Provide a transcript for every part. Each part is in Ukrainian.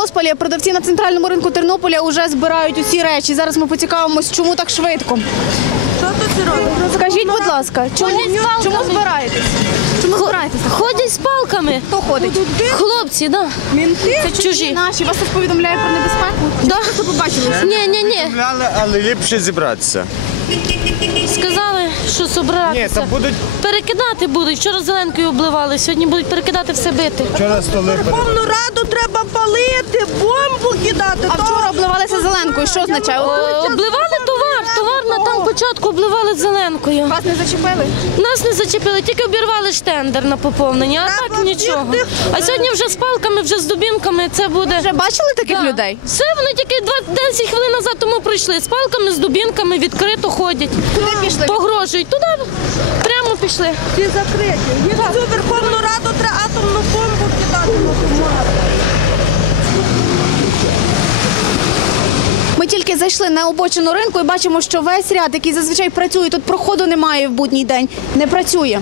Розпалі. Продавці на центральному ринку Тернополя вже збирають усі речі. Зараз ми поцікавимось, чому так швидко. Тут? Скажіть, будь ласка, чому, чому збираєтесь? Чому збираєтесь? Ходять з палками. Хто ходить? Хлопці, да. Мінти? Це чужі наші. Вас хтось повідомляє про небезпеку? Да. Що побачили? Ні, ні, ні. Але, але ліпше зібратися. Сказали, що Ні, там будуть Перекидати будуть. Вчора зеленкою обливали, сьогодні будуть перекидати все бити. вчора столи. Повну раду треба палити, бомбу кидати. А вчора обливалися зеленкою. Що означає? Е, Обливали товар, товар на там початку обливали зеленкою. Вас не зачепили? Нас не зачепили, тільки обірвали штендер на поповнення, а так нічого. А сьогодні вже з палками, вже з дубінками це буде. Вже бачили таких Да. людей? Все, вони тільки 20 хвилин назад тому прийшли. З палками, з дубінками відкрито ходять. Куди пішли? Погрожують. Туди прямо пішли. Всі закриті. Їх цю Верховну Раду треба атомну бомбу кидати. Ми тільки зайшли на обочину ринку і бачимо, що весь ряд, який зазвичай працює, тут проходу немає в будній день, не працює.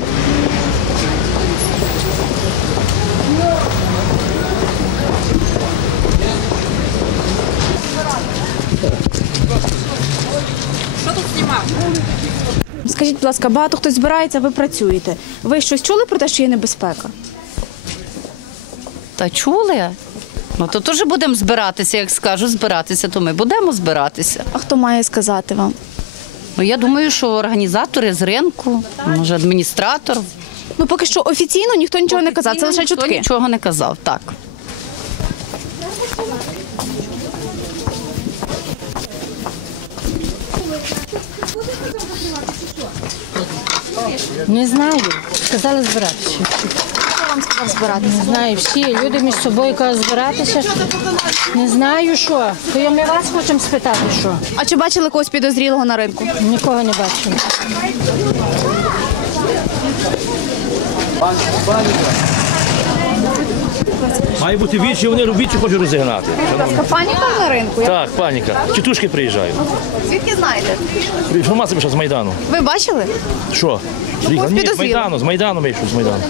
Скажіть, будь ласка, багато хтось збирається, ви працюєте. Ви щось чули про те, що є небезпека? Та чули? Ну то теж будемо збиратися, як скажу, збиратися, то ми будемо збиратися. А хто має сказати вам? Ну я думаю, що організатори з ринку, може адміністратор. Ну поки що офіційно ніхто нічого не казав, це лише Ніхто чутки. Нічого не казав, так. Не знаю. Сказали збиратися. Збиратися? Не знаю, всі люди між собою кажуть збиратися. Не знаю що. То я ми вас хочемо спитати, що. А чи бачили когось підозрілого на ринку? Нікого не бачимо. Має бути вічі, вони вічі хочуть розігнати. Паніка на ринку. Так, паніка. Тітушки приїжджають. Звідки знаєте? Інформація пішла з Майдану. Ви бачили? Що? Ні, з. Майдану, з Майдану вийшов, з Майдану.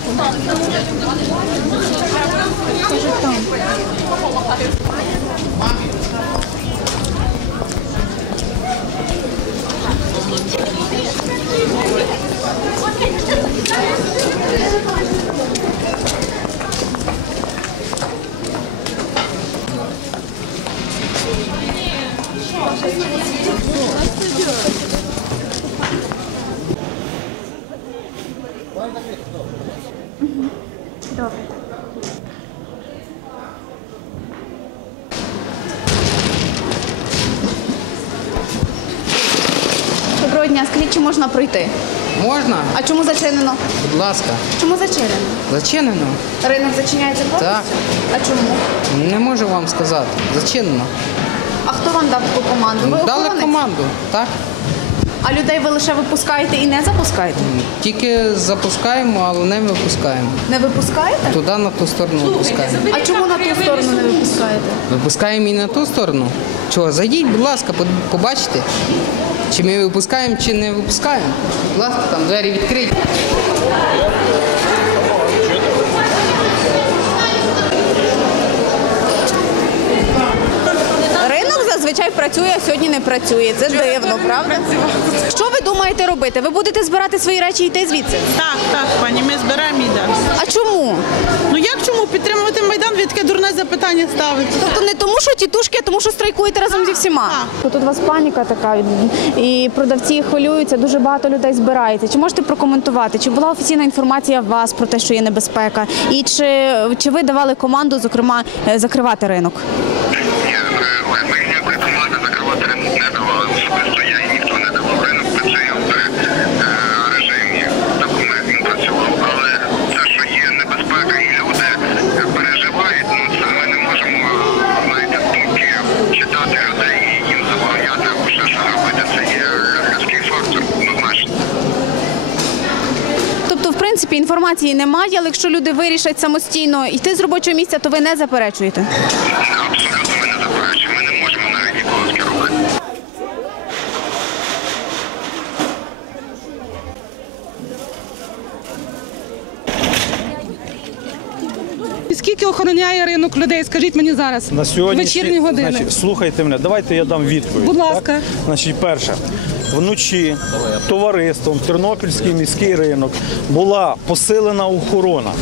Доброго дня, скажіть, чи можна пройти? Можна? А чому зачинено? Будь ласка. Чому зачинено? Зачинено? Ринок зачиняється повністю? Так. А чому? Не можу вам сказати. Зачинено. А хто вам дав таку команду? Ви Дали охоронець? команду, так? А людей ви лише випускаєте і не запускаєте? Тільки запускаємо, але не випускаємо. Не випускаєте? Туди на ту сторону випускаємо. А чому на ту сторону не випускаєте? Випускаємо і на ту сторону. Чого, зайдіть, будь ласка, побачите, чи ми випускаємо, чи не випускаємо. Ласка, там двері відкриті. Ринок зазвичай працює, а сьогодні не працює. Це дивно, правда? Що ви думаєте робити? Ви будете збирати свої речі і йти звідси? Так, так, пані, ми збираємо і йдемо. А чому? Ну як чому підтримувати Майдан? Ви таке дурне запитання ставите. Тобто не тому, що тітушки, а тому, що страйкуєте разом зі всіма. Тут у вас паніка така, і продавці хвилюються, дуже багато людей збирається. Чи можете прокоментувати? Чи була офіційна інформація в вас про те, що є небезпека? І чи, чи ви давали команду, зокрема, е, закривати ринок? Ні, е, ми ніякої команди закривати ринок не давали. Особисто я і ніхто не давав. Ринок працює в е, режимі такому, як він працював. Але те, що є небезпека і люди е, переживають, ну це ми не можемо знаєте, думки читати людей і їм забороняти або ще що робити. Це є людський фактор, однозначно. Тобто, в принципі, інформації немає, але якщо люди вирішать самостійно йти з робочого місця, то ви не заперечуєте. Абсолютно ми не заперечуємо. Ми не можемо навіть нікого скерувати. Скільки охороняє ринок людей? Скажіть мені зараз. На сьогодні вечірні години. Значить, слухайте мене, давайте я дам відповідь. Будь так? ласка. Значить, перше, вночі товариством Тернопільський міський ринок була посилена охорона.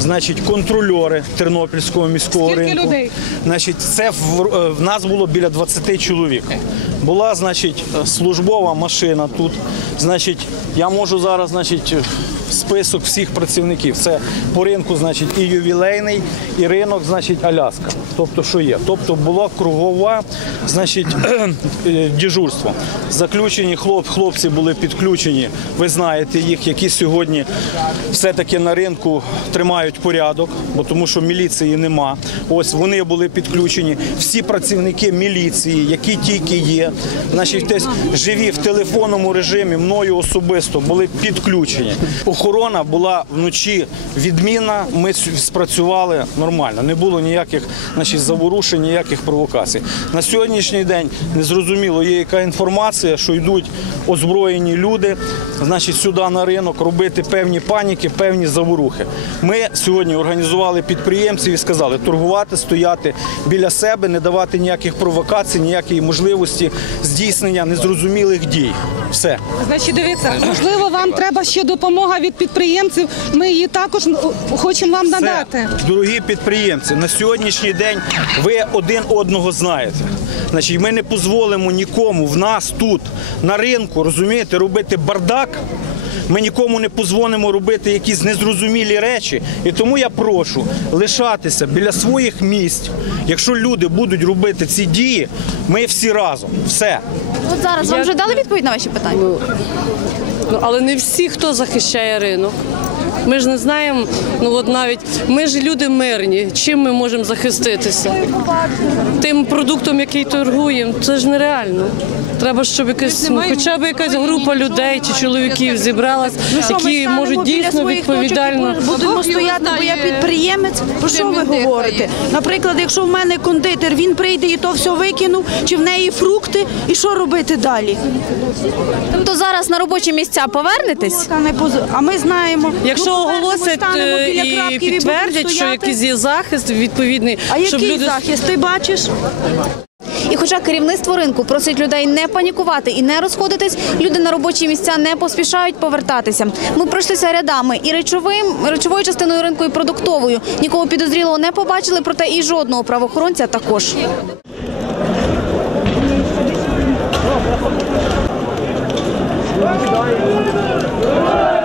Значить, контрольори Тернопільського міського Скільки ринку. людей? Значить, це в, е, в нас було біля 20 чоловік. Була, значить, службова машина тут. Значить, я можу зараз, значить, список всіх працівників. Це по ринку, значить, і ювілейний, і ринок, значить, Аляска. Тобто, що є? Тобто була кругова, значить, е, дежурство. Заключені хлоп, хлопці були підключені. Ви знаєте їх, які сьогодні все-таки на ринку тримають порядок, бо тому що міліції нема. Ось вони були підключені. Всі працівники міліції, які тільки є, значить, десь живі в телефонному режимі, мною особисто були підключені. Охорона була вночі відмінна. Ми спрацювали нормально. Не було ніяких значить, заворушень, ніяких провокацій. На сьогоднішній день незрозуміло є яка інформація, що йдуть озброєні люди, значить, сюди на ринок робити певні паніки, певні заворухи. Ми сьогодні організували підприємців і сказали торгувати, стояти біля себе, не давати ніяких провокацій, ніякої можливості здійснення незрозумілих дій. Все. Значить, дивіться, можливо, вам треба ще допомога від підприємців. Ми її також ну, хочемо вам надати. Дорогі підприємці, на сьогоднішній день ви один одного знаєте. Значить, ми не дозволимо нікому в нас тут на ринку, розумієте, робити бардак. Ми нікому не дозволимо робити якісь незрозумілі речі. І тому я прошу лишатися біля своїх місць. Якщо люди будуть робити ці дії, ми всі разом. Все. От зараз вам вже дали відповідь на ваші питання? Ну, але не всі, хто захищає ринок. Ми ж не знаємо, ну от навіть ми ж люди мирні. Чим ми можемо захиститися? Тим продуктом, який торгуємо, це ж нереально. Треба, щоб якась ну, хоча б якась група людей чи чоловіків зібралась, які можуть дійсно відповідально. Будемо стояти, бо я підприємець. Про що ви говорите? Наприклад, якщо в мене кондитер, він прийде і то все викинув, чи в неї фрукти, і що робити далі? Тобто зараз на робочі місця повернетесь? Поз- А ми знаємо. Якщо ну, оголосять е, і підтвердять, що якийсь є захист відповідний, а щоб який захист ти бачиш? І, хоча керівництво ринку просить людей не панікувати і не розходитись, люди на робочі місця не поспішають повертатися. Ми пройшлися рядами і речовим речовою частиною ринку, і продуктовою. Нікого підозрілого не побачили, проте і жодного правоохоронця також. Thank.